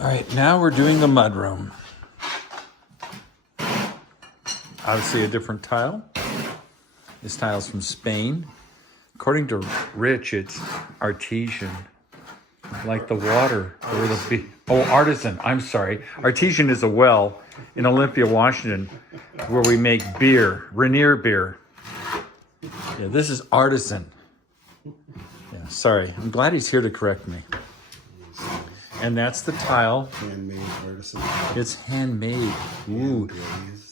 All right, now we're doing the mudroom. Obviously a different tile. This tile's from Spain. According to Rich, it's artesian, like the water or the artisan. I'm sorry. Artesian is a well in Olympia, Washington, where we make beer, Rainier beer. Yeah, this is artisan. Yeah, sorry. I'm glad he's here to correct me. And that's the tile. Handmade artisan. It's handmade. Ooh.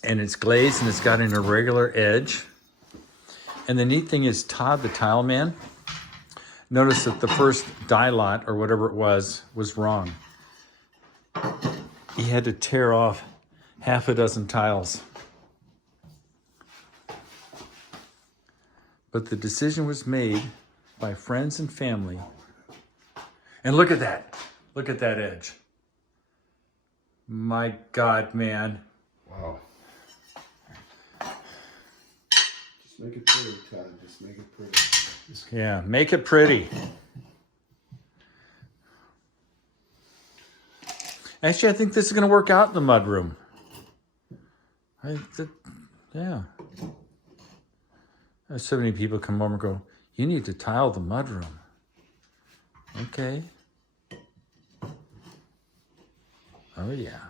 And it's glazed and it's got an irregular edge. And the neat thing is Todd, the tile man, noticed that the first die lot or whatever it was wrong. He had to tear off half a dozen tiles. But the decision was made by friends and family. And look at that. Look at that edge. My God, man. Wow. Just make it pretty, Todd. Just make it pretty. Yeah, make it pretty. Actually, I think this is going to work out in the mudroom. Yeah. So many people come over and go, you need to tile the mudroom. Okay. Oh, yeah.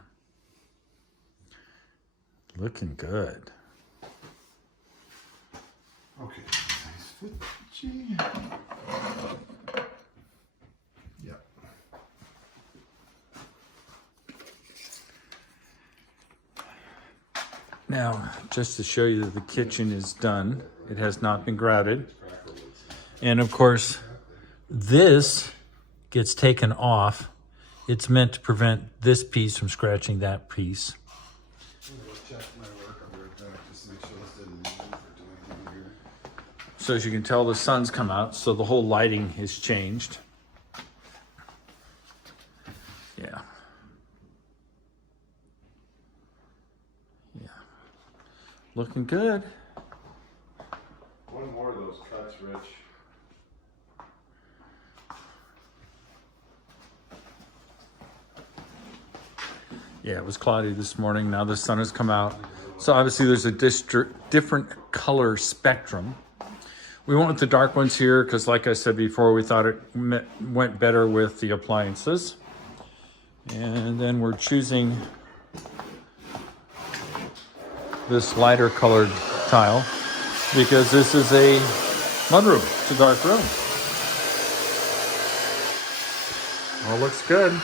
Looking good. Okay. Nice fit. Gee. Yep. Now, just to show you that the kitchen is done, it has not been grouted. And of course, this gets taken off. It's meant to prevent this piece from scratching that piece. So as you can tell, the sun's come out, so the whole lighting has changed. Yeah. Yeah. Looking good. One more of those cuts, Rich. Yeah, it was cloudy this morning. Now the sun has come out. So obviously there's a different color spectrum. We went with the dark ones here because, like I said before, we thought it went better with the appliances. And then we're choosing this lighter colored tile because this is a mudroom. It's a dark room. Well, it looks good.